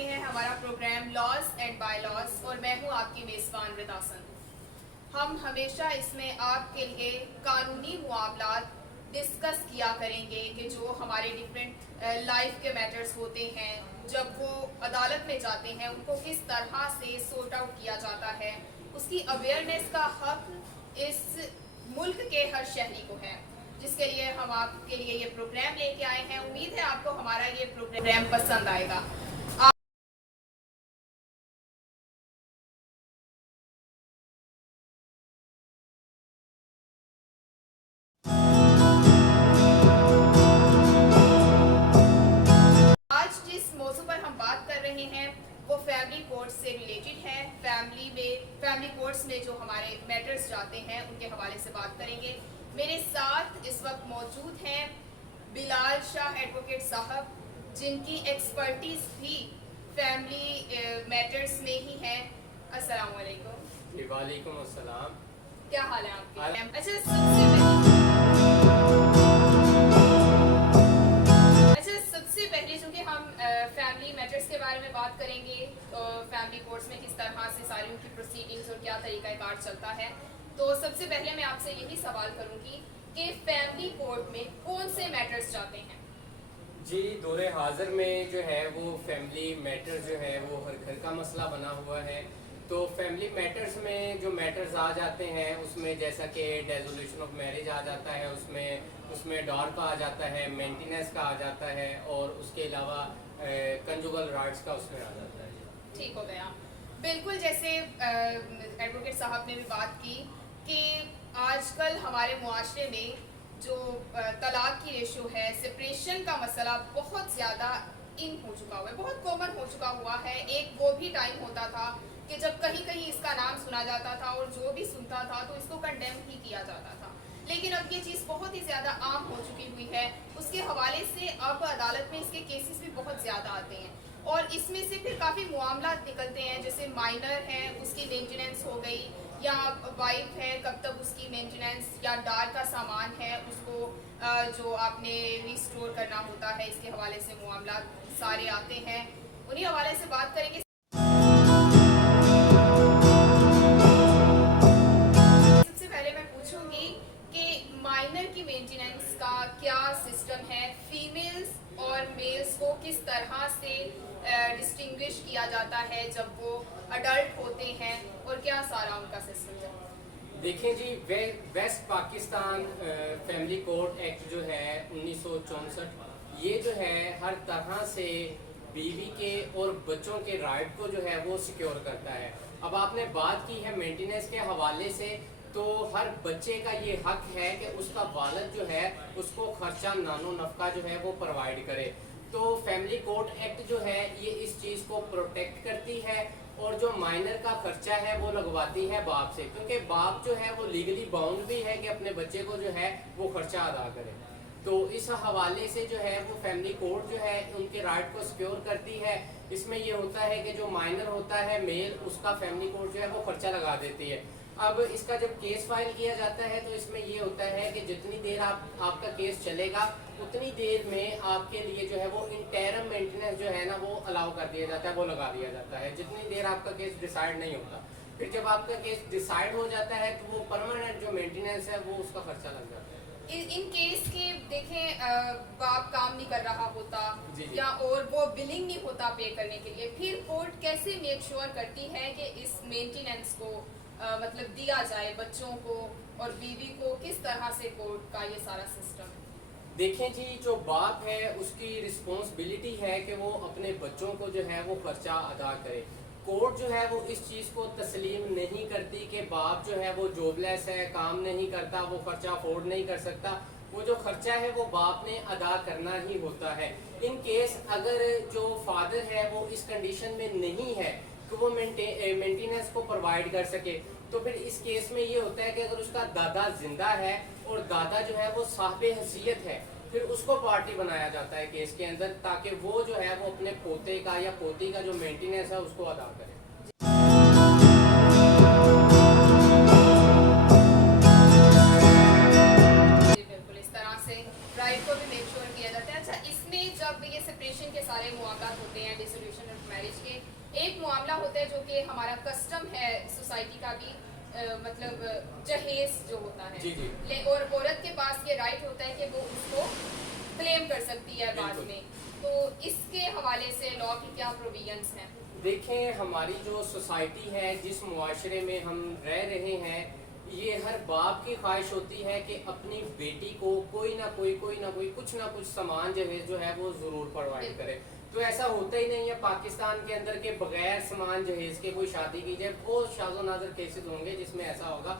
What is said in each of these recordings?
रहे हैं हमारा program laws and bylaws और मैं हूं आपकी मेज़बान रिदा संधू। हम हमेशा इसमें आपके लिए कानूनी मामलात डिस्कस किया करेंगे कि जो हमारे डिफरेंट लाइफ के मैटर्स होते हैं, जब वो अदालत में जाते हैं उनको किस तरह से सॉर्ट आउट किया जाता है, उसकी अवेयरनेस का हक इस मुल्क के हर शहरी को है, जिसके लिए हम आपके लिए ये प्रोग्राम लेके आए हैं। उम्मीद है आपको हमारा ये प्रोग्राम पसंद आएगा। आज जिस मौजू पर हम बात कर रहे हैं वो फैमिली कोर्ट्स से रिलेटेड है। फैमिली कोर्ट्स में जो हमारे मैटर्स जाते हैं उनके हवाले से बात करेंगे। मेरे साथ इस वक्त मौजूद हैं बिलाल शाह एडवोकेट साहब, जिनकी एक्सपर्टीज भी फैमिली मैटर्स में ही है। अस्सलाम वालेकुम। वालेकुम अस्सलाम। क्या हाल है आपके? सबसे पहले जो कि हम फैमिली मैटर्स के बारे में बात करेंगे, तो फैमिली कोर्ट्स में किस तरह से सारी उनकी प्रोसीडिंग्स और क्या तरीक़ाकार चलता है। तो सबसे पहले मैं आपसे यही सवाल करूंगी कि फैमिली कोर्ट में कौन से मैटर्स जाते हैं? जी, दौरे हाजिर में जो है वो फैमिली मैटर जो है वो हर घर का मसला बना हुआ है। तो फैमिली मैटर्स में जो मैटर्स आ जाते हैं उसमें जैसा कि डिसोल्यूशन ऑफ मैरिज आ जाता है, उसमें डॉर का आ जाता है, मेंटेनेंस का आ जाता है और उसके अलावा कंजुगल राइट्स का उसमें आ जाता है। ठीक हो गया। बिल्कुल, जैसे एडवोकेट साहब ने भी बात की कि आजकल हमारे मुआशरे में जो तलाक की रेशो है, सेपरेशन का मसला बहुत ज़्यादा इन हो चुका हुआ है, बहुत कॉमन हो चुका हुआ है। एक वो भी टाइम होता था कि जब कहीं कहीं इसका नाम सुना जाता था और जो भी सुनता था तो इसको कंडेम ही किया जाता था, लेकिन अब ये चीज़ बहुत ही ज़्यादा आम हो चुकी हुई है। उसके हवाले से अब अदालत में इसके केसेस भी बहुत ज़्यादा आते हैं और इसमें से फिर काफ़ी मामला निकलते हैं, जैसे माइनर है उसकी मेंटेनेंस हो गई, या वाइफ है कब तक उसकी मेंटेनेंस, या डार का सामान है उसको जो आपने रिस्टोर करना होता है, इसके हवाले से मामला सारे आते हैं। उन्हीं हवाले से बात करेंगे। सबसे पहले मैं पूछूंगी कि माइनर की मेंटेनेंस का क्या सिस्टम है, फीमेल्स और मेल्स को किस तरह से डिस्टिंग्विश किया जाता है जब वो अडल्ट होते हैं, और क्या सारा उनका सिस्टम है? देखें जी, West Pakistan family court act जो है 1964, ये जो है हर तरह से बीवी के और बच्चों के राइट को जो है वो सिक्योर करता है। अब आपने बात की है मेंटेनेंस के हवाले से, तो हर बच्चे का ये हक है कि उसका वालिद जो है उसको खर्चा नानो नफका जो है वो प्रोवाइड करे। तो फैमिली कोर्ट एक्ट जो है ये इस चीज़ को प्रोटेक्ट करती है और जो माइनर का खर्चा है वो लगवाती है बाप से, क्योंकि बाप जो है वो लीगली बाउंड भी है कि अपने बच्चे को जो है वो खर्चा अदा करे। तो इस हवाले से जो है वो फैमिली कोर्ट जो है उनके राइट को सिक्योर करती है। इसमें ये होता है कि जो माइनर होता है मेल, उसका फैमिली कोर्ट जो है वो खर्चा लगा देती है। अब इसका जब केस फाइल किया जाता है तो इसमें ये होता है कि जितनी देर आपका केस चलेगा उतनी देर में आपके लिए जो है वो इंटरम मेंटेनेंस जो है ना वो अलाउ कर दिया जाता है, वो लगा दिया जाता है, जितनी देर आपका केस डिसाइड नहीं होता। फिर जब आपका केस डिसाइड हो जाता है तो वो परमानेंट जो मेंटेनेंस है वो उसका खर्चा लग जाता है। इन केस के देखें, बाप काम नहीं कर रहा होता जी। या और वो विलिंग नहीं होता पे करने के लिए, फिर कोर्ट कैसे मेक श्योर करती है कि इस मेंटेनेंस को मतलब दिया जाए बच्चों को और बीवी को? किस तरह से कोर्ट का ये सारा सिस्टम है? देखें जी, जो बाप है उसकी रिस्पॉन्सिबिलिटी है कि वो अपने बच्चों को जो है वो खर्चा अदा करे। कोर्ट जो है वो इस चीज़ को तस्लीम नहीं करती कि बाप जो है वो जॉबलेस है, काम नहीं करता, वो खर्चा अफोर्ड नहीं कर सकता। वो जो खर्चा है वो बाप ने अदा करना ही होता है। इन केस अगर जो फादर है वो इस कंडीशन में नहीं है कि वो मेंटेनेंस को प्रोवाइड कर सके, तो फिर इस केस में ये होता है कि अगर उसका दादा जिंदा है और दादा जो है वो साहिब हैसियत है, फिर उसको पार्टी बनाया जाता है केस के अंदर, ताकि वो जो है वो अपने पोते का या पोती का जो मेंटेनेंस है उसको अदा करे। बिल्कुल, इस तरह से राइट को भी मेक श्योर किया जाता है। अच्छा, इसमें जब ये सेपरेशन के सारे मामला होते हैं, डिसोल्यूशन ऑफ मैरिज के। एक मामला होता है जो कि हमारा कस्टम है सोसाइटी का भी, मतलब जहेज जो होता है। जी जी। और औरत के पास ये राइट होता है कि वो उसको क्लेम कर सकती है बाद बिल्कुल। में। तो इसके हवाले से लॉ की क्या प्रोविजंस हैं? देखें, हमारी जो सोसाइटी है, जिस मुआशरे में हम रह रहे हैं, ये हर बाप की ख्वाहिश होती है कि अपनी बेटी को कोई ना कोई कुछ ना कुछ सामान जहेज जो है वो ज़रूर प्रोवाइड करे। तो ऐसा होता ही नहीं है पाकिस्तान के अंदर के बगैर सामान जहेज के कोई शादी की जाए। बहुत शाज़ो नाज़र केसेस होंगे जिसमें ऐसा होगा।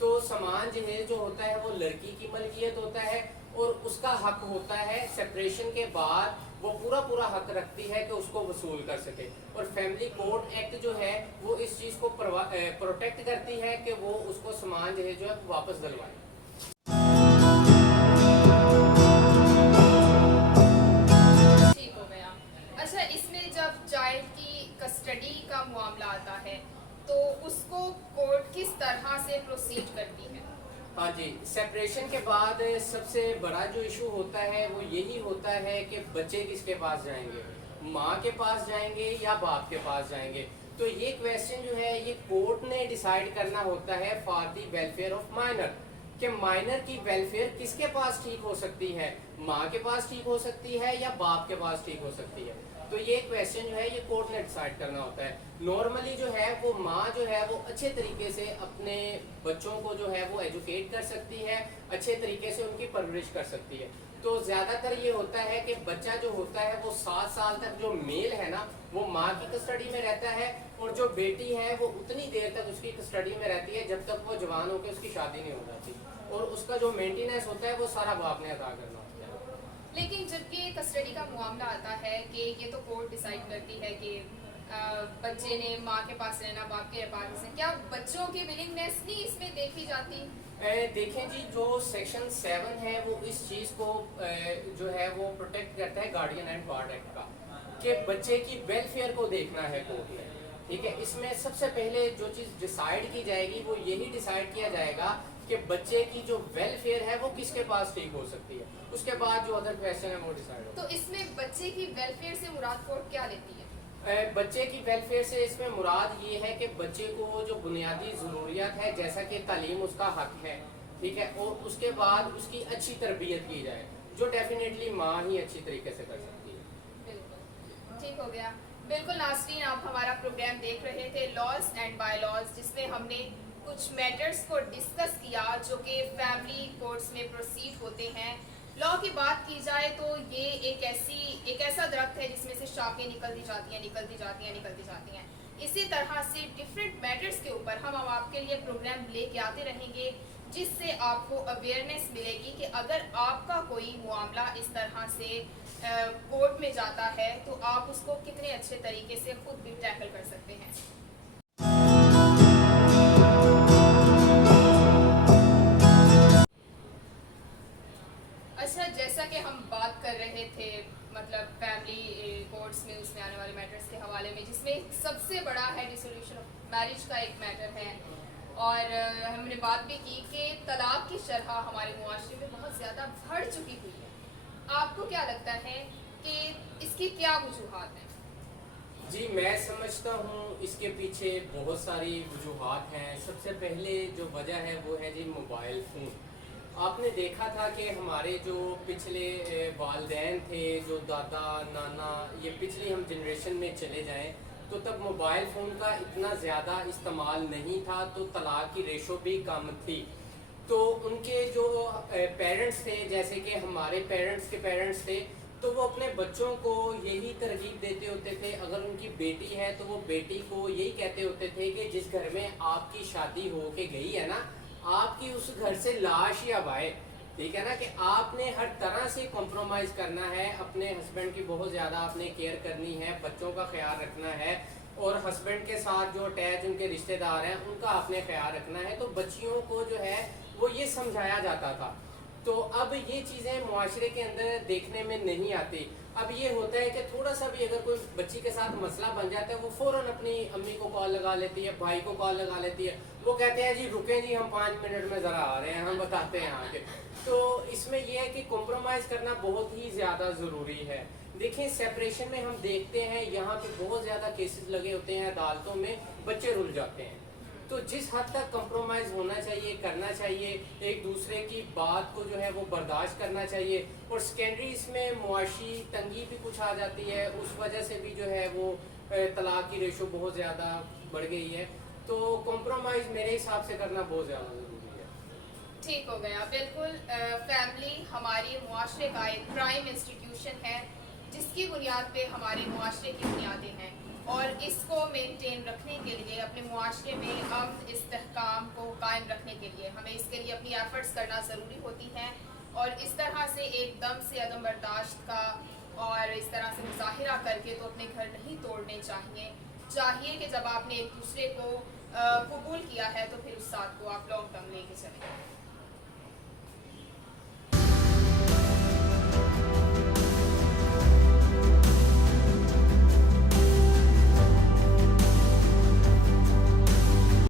तो सामान जहेज जो होता है वो लड़की की मलकियत होता है और उसका हक होता है सेपरेशन के बाद, वो पूरा हक रखती है कि उसको वसूल कर सके। और फैमिली कोर्ट एक्ट जो है वो इस चीज़ को प्रोटेक्ट करती है कि वो उसको सामान जहेज जो है वापस दिलवाए। ठीक हो गया। अच्छा, इसमें जब चाइल्ड की कस्टडी का मामला आता है तो उसको कोर्ट किस तरह से प्रोसीड करती है? हाँ जी, सेपरेशन के बाद सबसे बड़ा जो इशू होता है वो यही होता है कि बच्चे किसके पास जाएंगे, माँ के पास जाएंगे या बाप के पास जाएंगे। तो ये क्वेश्चन जो है ये कोर्ट ने डिसाइड करना होता है for the welfare of minor, कि माइनर की वेलफेयर किसके पास ठीक हो सकती है, माँ के पास ठीक हो सकती है या बाप के पास ठीक हो सकती है। तो ये क्वेश्चन जो है ये कोर्ट ने डिसाइड करना होता है। नॉर्मली जो है वो माँ जो है वो अच्छे तरीके से अपने बच्चों को जो है वो एजुकेट कर सकती है, अच्छे तरीके से उनकी परवरिश कर सकती है। तो ज़्यादातर ये होता है कि बच्चा जो होता है वो 7 साल तक जो मेल है ना वो माँ की कस्टडी में रहता है, और जो बेटी है वो उतनी देर तक उसकी कस्टडी में रहती है जब तक वो जवान होकर उसकी शादी नहीं हो जाती, और उसका जो मेंटेनेंस होता है वो सारा बाप ने अदा करना होता है। लेकिन जब ये कस्टडी का मामला आता है कि ये तो कोर्ट डिसाइड करती है कि बच्चे ने माँ के पास रहना, बाप के पास रहना, क्या बच्चों की विलिंगनेस नहीं इसमें देखी जाती? देखें जी, जो सेक्शन 7 है वो इस चीज़ को जो है वो प्रोटेक्ट करता है गार्डियन एंड गार्ड एक्ट का, कि बच्चे की वेलफेयर को देखना है कोर्ट ने। ठीक है, इसमें सबसे पहले जो चीज़ डिसाइड की जाएगी वो यही डिसाइड किया जाएगा कि बच्चे की जो वेलफेयर है वो किसके पास ठीक हो सकती है। उसके बाद जो अदर क्वेश्चन है वो डिसाइड होगा। तो इसमें बच्चे की वेलफेयर से मुराद कोर्ट क्या लेती है? बच्चे की वेलफेयर से इसमें मुराद ये है कि बच्चे को जो बुनियादी ज़रूरियात है, जैसा कि तालीम उसका हक है, ठीक है, और उसके बाद उसकी अच्छी तरबियत की जाए, जो डेफिनेटली माँ ही अच्छी तरीके से कर सकती है। बिल्कुल ठीक हो गया। बिल्कुल नाज़रीन, आप हमारा प्रोग्राम देख रहे थे लॉज एंड बाय लॉज, जिसमें हमने कुछ मैटर्स को डिस्कस किया जो कि फैमिली कोर्ट्स में प्रोसीड होते हैं। लॉ की बात की जाए तो ये एक ऐसा दरख्त है जिसमें से शाखें निकलती जाती हैं। इसी तरह से डिफरेंट मैटर्स के ऊपर हम अब आपके लिए प्रोग्राम लेके आते रहेंगे, जिससे आपको अवेयरनेस मिलेगी कि अगर आपका कोई मामला इस तरह से कोर्ट में जाता है तो आप उसको कितने अच्छे तरीके से खुद भी टैकल कर सकते हैं। अच्छा, जैसा कि हम बात कर रहे थे मतलब फैमिली कोर्ट्स में उसमें आने वाले मैटर्स के हवाले में, जिसमें सबसे बड़ा है डिसोल्यूशन ऑफ मैरिज का एक मैटर है, और हमने बात भी की कि तलाक की शरह हमारे मुआशरे में बहुत ज़्यादा बढ़ चुकी हुई है। आपको क्या लगता है कि इसकी क्या वजूहात हैं? जी, मैं समझता हूँ इसके पीछे बहुत सारी वजूहात हैं। सबसे पहले जो वजह है वो है जी मोबाइल फ़ोन। आपने देखा था कि हमारे जो पिछले वालिदैन थे, जो दादा नाना, ये पिछली हम जनरेशन में चले जाएं तो तब मोबाइल फ़ोन का इतना ज़्यादा इस्तेमाल नहीं था, तो तलाक की रेशो भी कम थी। तो उनके जो पेरेंट्स थे, जैसे कि हमारे पेरेंट्स के पेरेंट्स थे, तो वो अपने बच्चों को यही तरगीब देते होते थे। अगर उनकी बेटी है तो वो बेटी को यही कहते होते थे कि जिस घर में आपकी शादी हो के गई है ना, आपकी उस घर से लाश ही अब आए। ठीक है ना, कि आपने हर तरह से कॉम्प्रोमाइज़ करना है, अपने हस्बैंड की बहुत ज़्यादा आपने केयर करनी है, बच्चों का ख्याल रखना है, और हस्बैंड के साथ जो अटैच उनके रिश्तेदार हैं उनका आपने ख्याल रखना है। तो बच्चियों को जो है वो ये समझाया जाता था। तो अब ये चीज़ें मुआशरे के अंदर देखने में नहीं आती। अब ये होता है कि थोड़ा सा भी अगर कोई बच्ची के साथ मसला बन जाता है, वो फ़ौरन अपनी अम्मी को कॉल लगा लेती है, भाई को कॉल लगा लेती है, वो कहते हैं जी रुकें जी, हम 5 मिनट में ज़रा आ रहे हैं, हम बताते हैं आगे। तो इसमें यह है कि कॉम्प्रोमाइज़ करना बहुत ही ज़्यादा ज़रूरी है। देखिए सेपरेशन में हम देखते हैं यहाँ पे बहुत ज़्यादा केसेस लगे होते हैं अदालतों में, बच्चे रुल जाते हैं। तो जिस हद तक कंप्रोमाइज़ होना चाहिए, करना चाहिए, एक दूसरे की बात को जो है वो बर्दाश्त करना चाहिए। और सेकेंडरी इसमें मुआशी तंगी भी कुछ आ जाती है, उस वजह से भी जो है वो तलाक की रेशो बहुत ज़्यादा बढ़ गई है। तो कॉम्प्रोमाइज़ मेरे हिसाब से करना बहुत ज़्यादा ज़रूरी है। ठीक हो गया, बिल्कुल। फैमिली हमारी मुआशरे का एक प्राइम इंस्टीट्यूशन है जिसकी बुनियाद पे हमारे मुआशरे की बुनियादें हैं, और इसको मेंटेन रखने के लिए, अपने मुआशरे में अमन इस्तेहकाम को कायम रखने के लिए हमें इसके लिए अपनी एफर्ट्स करना ज़रूरी होती हैं। और इस तरह से एकदम से अदम बर्दाश्त का और इस तरह से मुजाहिरा करके तो अपने घर नहीं तोड़ने चाहिए कि जब आपने एक दूसरे को कबूल किया है तो फिर उस साथ को आप लॉन्ग टर्म लेके चलें।